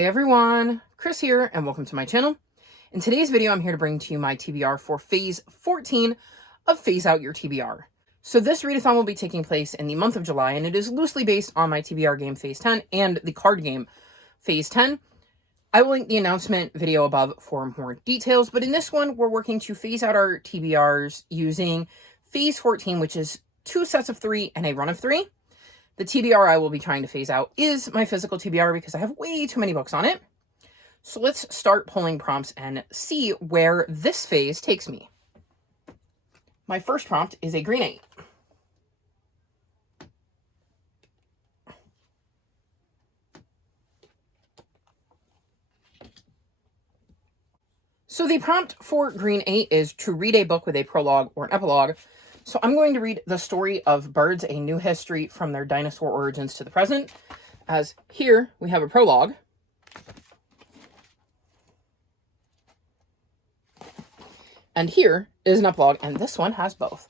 Hey everyone, Chris here and welcome to my channel. In today's video, I'm here to bring to you my TBR for Phase 14 of Phase Out Your TBR. So this readathon will be taking place in the month of July, and it is loosely based on my TBR game Phase 10 and the card game Phase 10. I will link the announcement video above for more details, but in this one, we're working to phase out our TBRs using Phase 14, which is 2 sets of 3 and a run of 3. The TBR I will be trying to phase out is my physical TBR because I have way too many books on it. So let's start pulling prompts and see where this phase takes me. My first prompt is a green 8. So the prompt for green 8 is to read a book with a prologue or an epilogue. So I'm going to read the story of birds, a new history from their dinosaur origins to the present. As here we have a prologue. And here is an epilogue, and this one has both.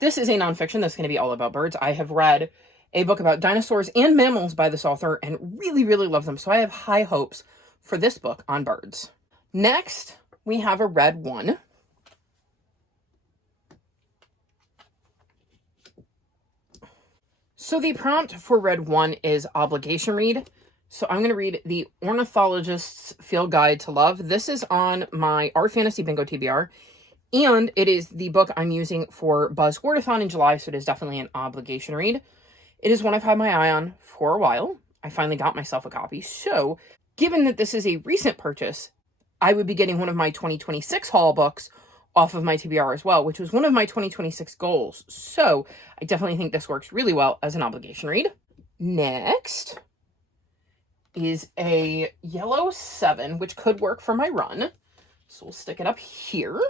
This is a nonfiction that's going to be all about birds. I have read a book about dinosaurs and mammals by this author and really, really love them. So I have high hopes for this book on birds. Next, we have a red 1. So the prompt for red 1 is obligation read. So I'm going to read The Ornithologist's Field Guide to Love. This is on my Art Fantasy Bingo TBR, and it is the book I'm using for Buzz Readadthon in July, so it is definitely an obligation read. It is one I've had my eye on for a while. I finally got myself a copy, so given that this is a recent purchase, I would be getting one of my 2026 haul books off of my TBR as well, which was one of my 2026 goals. So I definitely think this works really well as an obligation read. Next is a yellow 7, which could work for my run. So we'll stick it up here.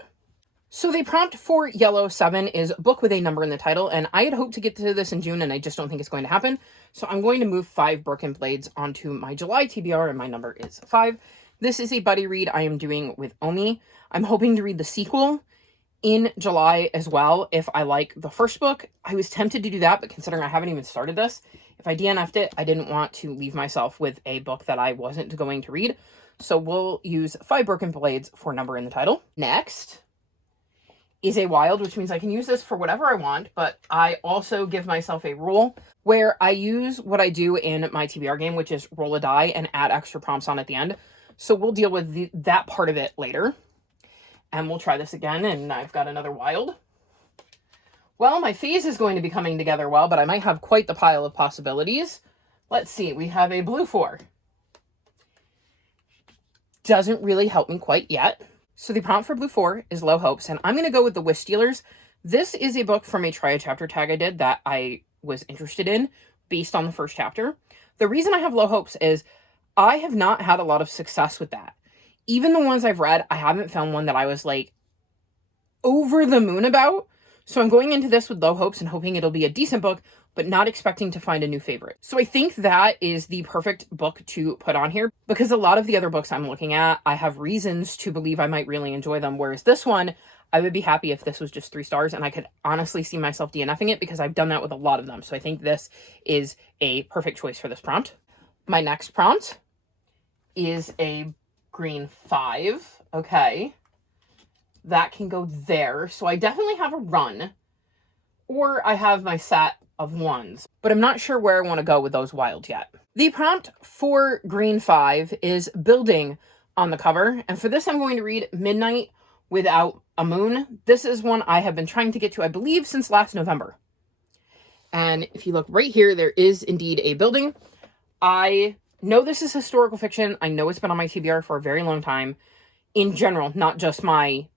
So the prompt for yellow 7 is book with a number in the title, and I had hoped to get to this in June, and I just don't think it's going to happen. So I'm going to move 5 Broken Blades onto my July TBR, and my number is 5. This is a buddy read I am doing with Omi. I'm hoping to read the sequel in July as well if I like the first book. I was tempted to do that, but considering I haven't even started this, if I DNF'd it, I didn't want to leave myself with a book that I wasn't going to read. So we'll use 5 Broken Blades for number in the title. Next is a wild, which means I can use this for whatever I want, but I also give myself a rule where I use what I do in my TBR game, which is roll a die and add extra prompts on at the end. So we'll deal with that part of it later. And we'll try this again, and I've got another wild. Well, my phase is going to be coming together well, but I might have quite the pile of possibilities. Let's see, we have a blue 4. Doesn't really help me quite yet. So the prompt for blue 4 is Low Hopes, and I'm going to go with The Wish Stealers. This is a book from a try a chapter tag I did that I was interested in based on the first chapter. The reason I have Low Hopes is I have not had a lot of success with that. Even the ones I've read, I haven't found one that I was like over the moon about. So I'm going into this with low hopes and hoping it'll be a decent book, but not expecting to find a new favorite. So I think that is the perfect book to put on here because a lot of the other books I'm looking at, I have reasons to believe I might really enjoy them. Whereas this one, I would be happy if this was just 3 stars, and I could honestly see myself DNFing it because I've done that with a lot of them. So I think this is a perfect choice for this prompt. My next prompt is a green 5. Okay. That can go there. So I definitely have a run. Or I have my set of 1s. But I'm not sure where I want to go with those wilds yet. The prompt for green 5 is building on the cover. And for this, I'm going to read Midnight Without a Moon. This is one I have been trying to get to, I believe, since last November. And if you look right here, there is indeed a building. I know this is historical fiction. I know it's been on my TBR for a very long time. In general, not just my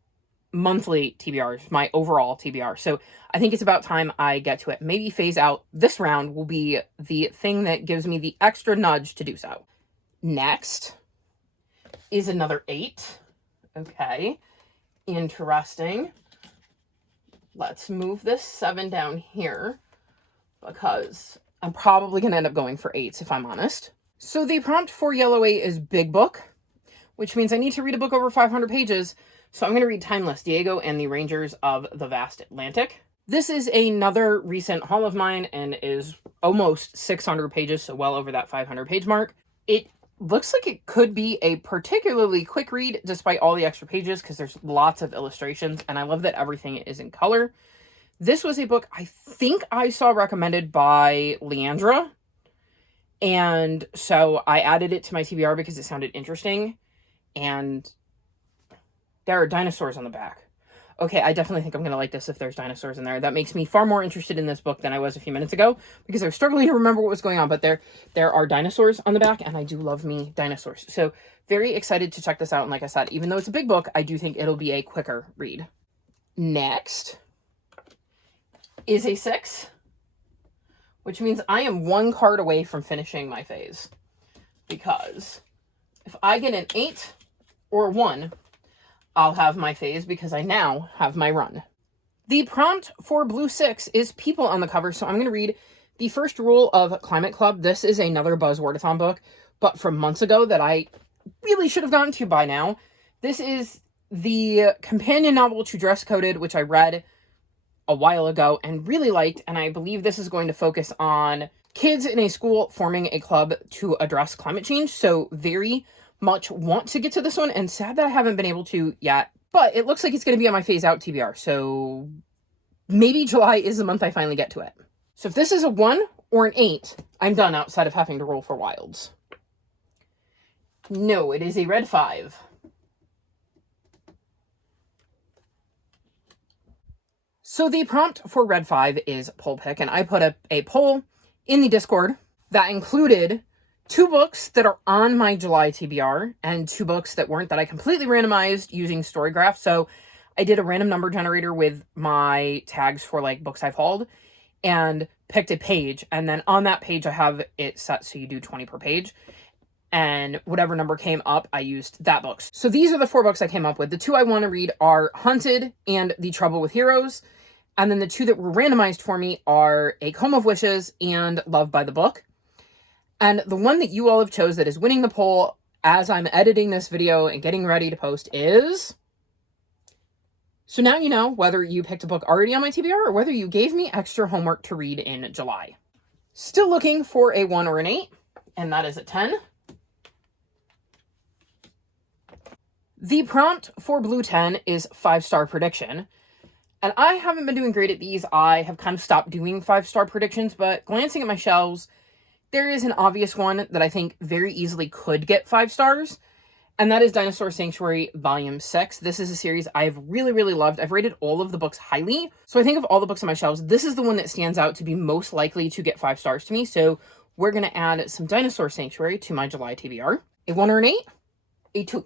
monthly TBRs, my overall TBR. So I think it's about time I get to it. Maybe phase out this round will be the thing that gives me the extra nudge to do so. Next is another 8. Okay, interesting. Let's move this 7 down here because I'm probably going to end up going for 8s if I'm honest. So the prompt for yellow 8 is big book, which means I need to read a book over 500 pages. So I'm going to read Timeless, Diego and the Rangers of the Vast Atlantic. This is another recent haul of mine and is almost 600 pages, so well over that 500 page mark. It looks like it could be a particularly quick read despite all the extra pages because there's lots of illustrations, and I love that everything is in color. This was a book I think I saw recommended by Leandra, and so I added it to my TBR because it sounded interesting, and there are dinosaurs on the back. Okay, I definitely think I'm going to like this if there's dinosaurs in there. That makes me far more interested in this book than I was a few minutes ago because I was struggling to remember what was going on. But there are dinosaurs on the back, and I do love me dinosaurs. So very excited to check this out. And like I said, even though it's a big book, I do think it'll be a quicker read. Next is a 6, which means I am 1 card away from finishing my phase. Because if I get an 8 or 1... I'll have my phase because I now have my run. The prompt for Blue 6 is people on the cover, so I'm going to read the first rule of Climate Club. This is another Buzz Readadthon book, but from months ago that I really should have gotten to by now. This is the companion novel to Dress Coded, which I read a while ago and really liked, and I believe this is going to focus on kids in a school forming a club to address climate change, so very much want to get to this one, and sad that I haven't been able to yet, but it looks like it's going to be on my phase out TBR, so maybe July is the month I finally get to it. So if this is a 1 or an 8, I'm done outside of having to roll for wilds. No, it is a red 5. So the prompt for red 5 is poll pick, and I put up a poll in the Discord that included 2 books that are on my July TBR and 2 books that weren't, that I completely randomized using Storygraph. So I did a random number generator with my tags for like books I've hauled and picked a page. And then on that page, I have it set so you do 20 per page. And whatever number came up, I used that book. So these are the 4 books I came up with. The 2 I want to read are Hunted and The Trouble with Heroes. And then the 2 that were randomized for me are A Comb of Wishes and Love by the Book. And the one that you all have chose that is winning the poll as I'm editing this video and getting ready to post is... So now you know whether you picked a book already on my TBR or whether you gave me extra homework to read in July. Still looking for a 1 or an 8, and that is a 10. The prompt for Blue 10 is 5-star prediction. And I haven't been doing great at these. I have kind of stopped doing 5-star predictions, but glancing at my shelves, there is an obvious one that I think very easily could get 5 stars, and that is Dinosaur Sanctuary Volume 6. This is a series I've really, really loved. I've rated all of the books highly, so I think of all the books on my shelves, this is the one that stands out to be most likely to get 5 stars to me, so we're going to add some Dinosaur Sanctuary to my July TBR. A 1 or an 8? A 2.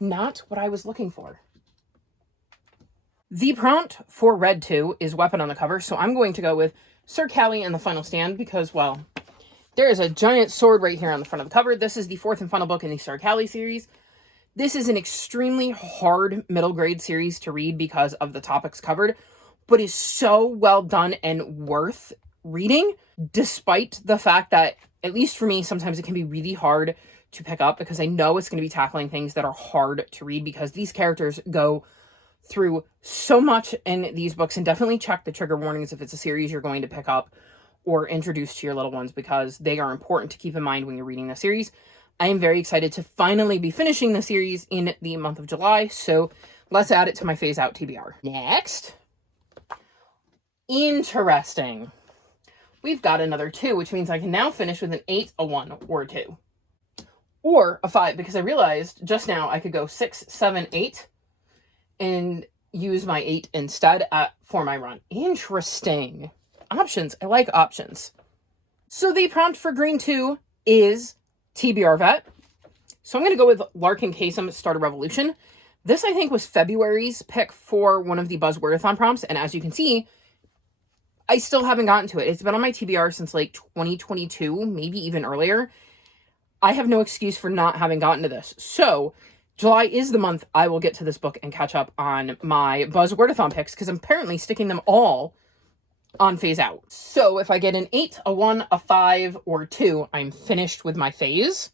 Not what I was looking for. The prompt for Red 2 is Weapon on the cover, so I'm going to go with Sir Callie and the Final Stand because, well, there is a giant sword right here on the front of the cover. This is the 4th and final book in the Sir Callie series. This is an extremely hard middle grade series to read because of the topics covered, but is so well done and worth reading, despite the fact that, at least for me, sometimes it can be really hard to pick up because I know it's going to be tackling things that are hard to read because these characters go through so much in these books, and definitely check the trigger warnings if it's a series you're going to pick up or introduce to your little ones because they are important to keep in mind when you're reading the series. I am very excited to finally be finishing the series in the month of July, so let's add it to my phase out TBR. Next. Interesting. We've got another 2, which means I can now finish with an 8, a 1, or a 2. Or a 5, because I realized just now I could go 6, 7, 8, and use my 8 instead for my run. Interesting. Options. I like options. So the prompt for Green 2 is TBR Vet. So I'm going to go with Larkin Kasem Start a Revolution. This, I think, was February's pick for one of the Buzz Readadthon prompts, and as you can see, I still haven't gotten to it. It's been on my TBR since like 2022, maybe even earlier. I have no excuse for not having gotten to this. So July is the month I will get to this book and catch up on my Buzz Readadthon picks, because I'm apparently sticking them all on phase out. So if I get an 8, a 1, a 5, or 2, I'm finished with my phase.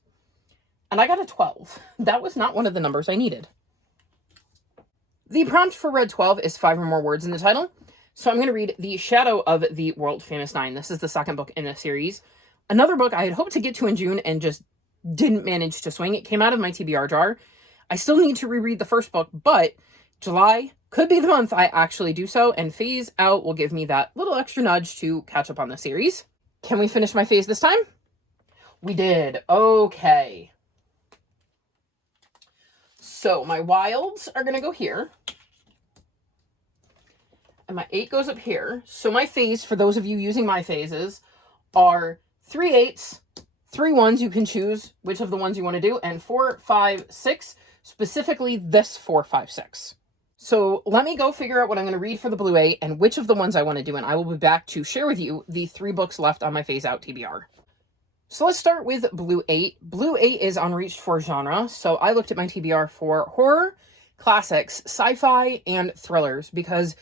And I got a 12. That was not one of the numbers I needed. The prompt for Red 12 is 5 or more words in the title. So I'm going to read The Shadow of the World Famous 9. This is the second book in this series. Another book I had hoped to get to in June and just didn't manage to swing. It came out of my TBR jar. I still need to reread the first book, but July could be the month I actually do so, and Phase Out will give me that little extra nudge to catch up on the series. Can we finish my phase this time? We did. Okay. So my wilds are going to go here. And my 8 goes up here. So my phase, for those of you using my phases, are 3 8s, 3 1s. You can choose which of the ones you want to do, and 4, 5, 6, specifically this 4, 5, 6. So let me go figure out what I'm going to read for the Blue 8 and which of the ones I want to do, and I will be back to share with you the 3 books left on my Phase Out TBR. So let's start with Blue 8. Blue 8 is unreached for genre, so I looked at my TBR for horror, classics, sci-fi, and thrillers, because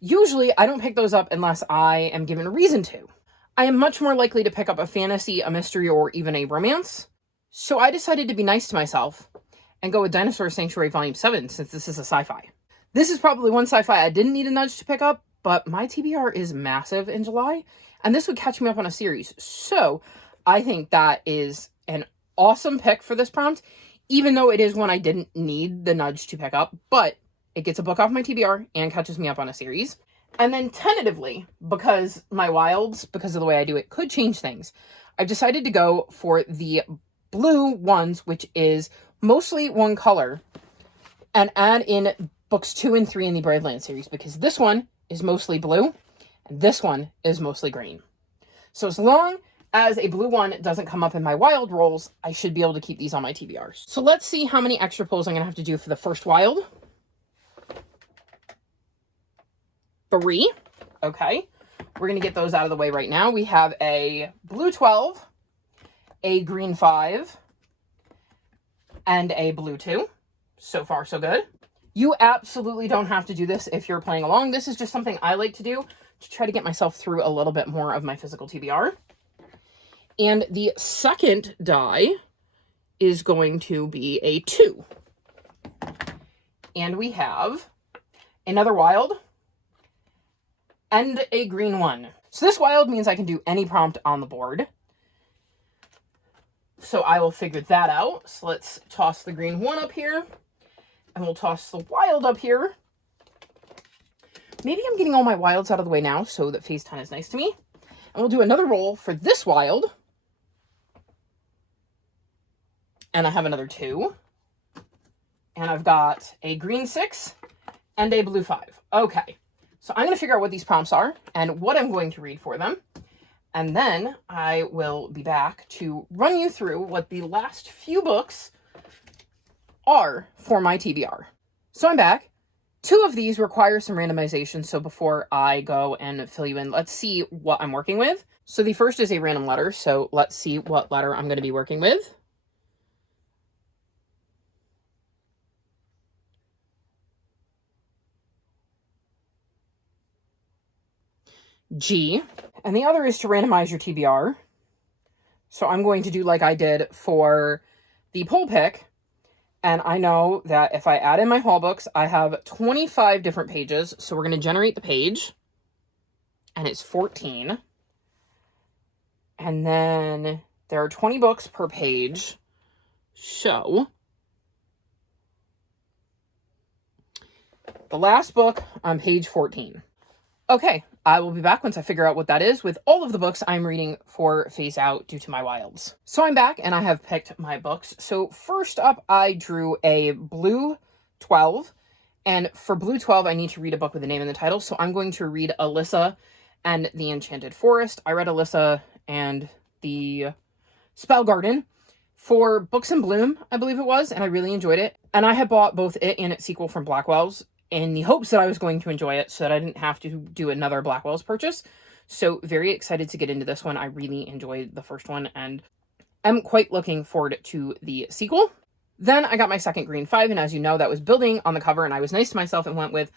usually I don't pick those up unless I am given a reason to. I am much more likely to pick up a fantasy, a mystery, or even a romance. So I decided to be nice to myself and go with Dinosaur Sanctuary Volume 7, since this is a sci-fi. This is probably one sci-fi I didn't need a nudge to pick up, but my TBR is massive in July, and this would catch me up on a series. So I think that is an awesome pick for this prompt, even though it is one I didn't need the nudge to pick up, but it gets a book off my TBR and catches me up on a series. And then tentatively, because my wilds, because of the way I do it, could change things, I've decided to go for the blue ones, which is mostly one color, and add in books 2 and 3 in the Braveland series, because this one is mostly blue and this one is mostly green. So as long as a blue one doesn't come up in my wild rolls, I should be able to keep these on my TBRs. So let's see how many extra pulls I'm going to have to do for the first wild. 3. Okay. We're going to get those out of the way right now. We have a blue 12, a green 5, and a blue 2. So far, so good. You absolutely don't have to do this if you're playing along. This is just something I like to do to try to get myself through a little bit more of my physical TBR. And the second die is going to be a 2. And we have another wild and a green 1. So this wild means I can do any prompt on the board. So I will figure that out. So let's toss the green 1 up here. And we'll toss the wild up here. Maybe I'm getting all my wilds out of the way now so that phase 10 is nice to me. And we'll do another roll for this wild. And I have another 2. And I've got a green 6 and a blue 5. Okay. So I'm going to figure out what these prompts are and what I'm going to read for them. And then I will be back to run you through what the last few books are for my TBR. So I'm back. 2 of these require some randomization, so before I go and fill you in, let's see what I'm working with. So the first is a random letter, so let's see what letter I'm going to be working with. G. And the other is to randomize your TBR. So I'm going to do like I did for the poll pick. And I know that if I add in my haul books, I have 25 different pages. So we're going to generate the page. And it's 14. And then there are 20 books per page. So the last book on page 14. Okay, I will be back once I figure out what that is with all of the books I'm reading for Phase Out due to my wilds. So I'm back and I have picked my books. So first up, I drew a blue 12. And for blue 12, I need to read a book with a name in the title. So I'm going to read Alyssa and the Enchanted Forest. I read Alyssa and the Spell Garden for Books in Bloom, I believe it was, and I really enjoyed it. And I had bought both it and its sequel from Blackwell's in the hopes that I was going to enjoy it so that I didn't have to do another Blackwell's purchase. So very excited to get into this one. I really enjoyed the first one and I'm quite looking forward to the sequel. Then I got my second green 5, and as you know, that was building on the cover, and I was nice to myself and went with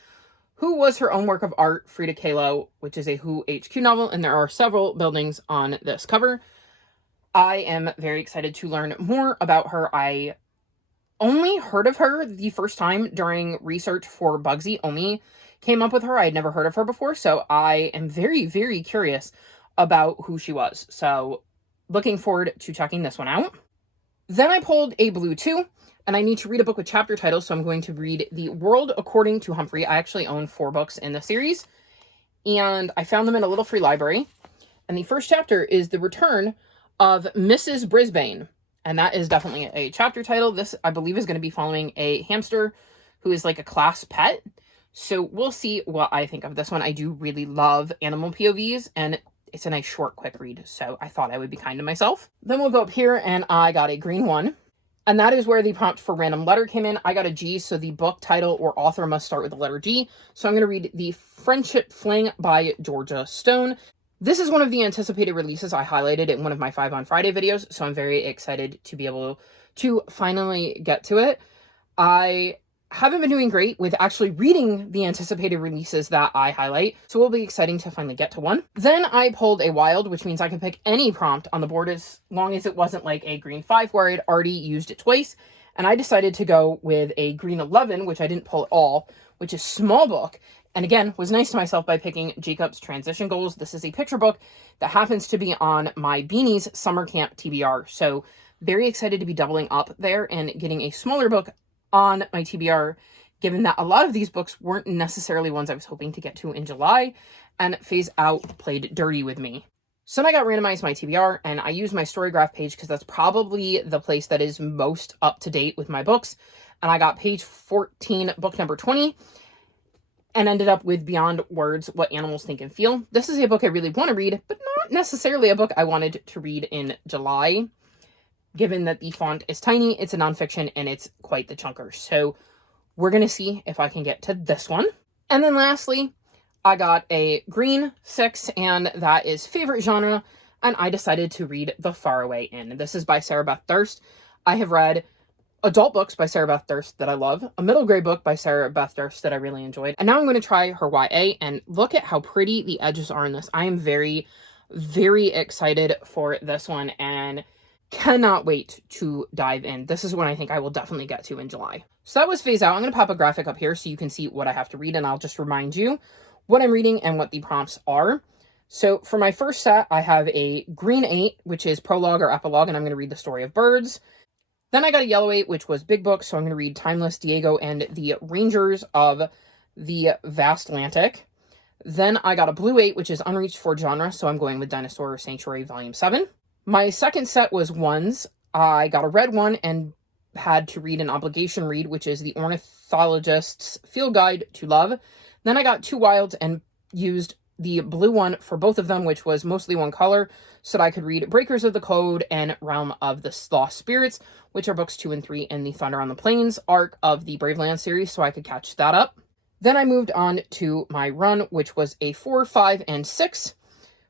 Who Was Her Own Work of Art, Frida Kahlo, which is a Who HQ novel, and there are several buildings on this cover. I am very excited to learn more about her. I only heard of her the first time during research for Bugsy. Only came up with her. I had never heard of her before, so I am very, very curious about who she was. So looking forward to checking this one out. Then I pulled a blue 2, and I need to read a book with chapter titles, so I'm going to read The World According to Humphrey. I actually own 4 books in the series, and I found them in a little free library. And the first chapter is The Return of Mrs. Brisbane, and that is definitely a chapter title. This, I believe, is going to be following a hamster who is like a class pet. So we'll see what I think of this one. I do really love animal POVs, and it's a nice short, quick read, so I thought I would be kind to myself. Then we'll go up here, and I got a green 1. And that is where the prompt for random letter came in. I got a G, so the book title or author must start with the letter G. So I'm going to read The Friendship Fling by Georgia Stone. This is one of the anticipated releases I highlighted in one of my 5 on Friday videos, so I'm very excited to be able to finally get to it. I haven't been doing great with actually reading the anticipated releases that I highlight, so it will be exciting to finally get to one. Then I pulled a wild, which means I can pick any prompt on the board as long as it wasn't like a green 5 where I'd already used it twice. And I decided to go with a green 11, which I didn't pull at all, which is small book. And again, was nice to myself by picking Jacob's Transition Goals. This is a picture book that happens to be on my Beanie's Summer Camp TBR. So very excited to be doubling up there and getting a smaller book on my TBR, given that a lot of these books weren't necessarily ones I was hoping to get to in July, and Phase Out played dirty with me. So then I got randomized my TBR, and I used my Storygraph page because that's probably the place that is most up to date with my books. And I got page 14, book number 20, and ended up with Beyond Words, What Animals Think and Feel. This is a book I really want to read, but not necessarily a book I wanted to read in July. Given that the font is tiny, it's a nonfiction, and it's quite the chunker. So we're going to see if I can get to this one. And then lastly, I got a green 6, and that is favorite genre, and I decided to read The Faraway Inn. This is by Sarah Beth Durst. I have read adult books by Sarah Beth Durst that I love, a middle grade book by Sarah Beth Durst that I really enjoyed, and now I'm going to try her YA, and look at how pretty the edges are in this. I am very, very excited for this one, and cannot wait to dive in. This is one I think I will definitely get to in July. So that was Phase Out. I'm going to pop a graphic up here so you can see what I have to read, and I'll just remind you what I'm reading and what the prompts are. So for my first set, I have a green 8, which is prologue or epilogue, and I'm going to read The Story of Birds. Then I got a yellow 8, which was big book, so I'm going to read Timeless, Diego, and the Rangers of the Vast Atlantic. Then I got a blue 8, which is unreached for genre, so I'm going with Dinosaur Sanctuary Volume 7. My second set was 1s. I got a red 1 and had to read an obligation read, which is The Ornithologist's Field Guide to Love. Then I got 2 wilds and used the blue 1 for both of them, which was mostly one color, so that I could read Breakers of the Code and Realm of the Lost Spirits, which are books 2 and 3 in the Thunder on the Plains arc of the Braveland series, so I could catch that up. Then I moved on to my run, which was a 4, 5, and 6.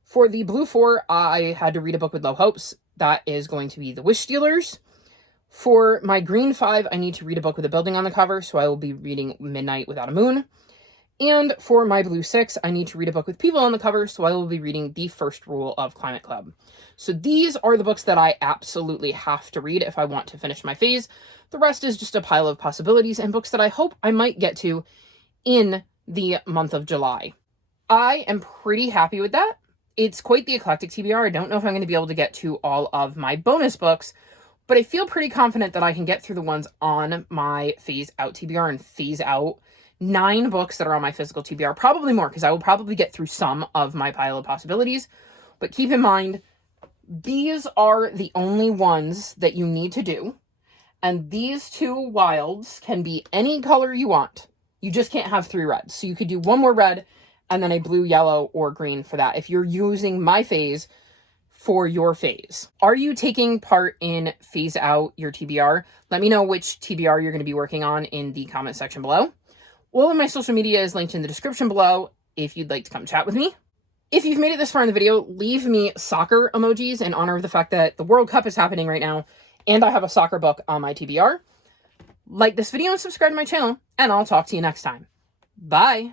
For the blue 4, I had to read a book with low hopes. That is going to be The Wish Stealers. For my green 5, I need to read a book with a building on the cover, so I will be reading Midnight Without a Moon. And for my blue 6, I need to read a book with people on the cover, so I will be reading The First Rule of Climate Club. So these are the books that I absolutely have to read if I want to finish my phase. The rest is just a pile of possibilities and books that I hope I might get to in the month of July. I am pretty happy with that. It's quite the eclectic TBR. I don't know if I'm going to be able to get to all of my bonus books, but I feel pretty confident that I can get through the ones on my Phase Out TBR and phase out 9 books that are on my physical TBR. Probably more, because I will probably get through some of my pile of possibilities. But keep in mind, these are the only ones that you need to do. And these 2 wilds can be any color you want. You just can't have 3 reds. So you could do 1 more red, and then a blue, yellow, or green for that, if you're using my phase for your phase. Are you taking part in Phase Out your TBR? Let me know which TBR you're going to be working on in the comment section below. All of my social media is linked in the description below if you'd like to come chat with me. If you've made it this far in the video, leave me soccer emojis in honor of the fact that the World Cup is happening right now, and I have a soccer book on my TBR. Like this video and subscribe to my channel, and I'll talk to you next time. Bye!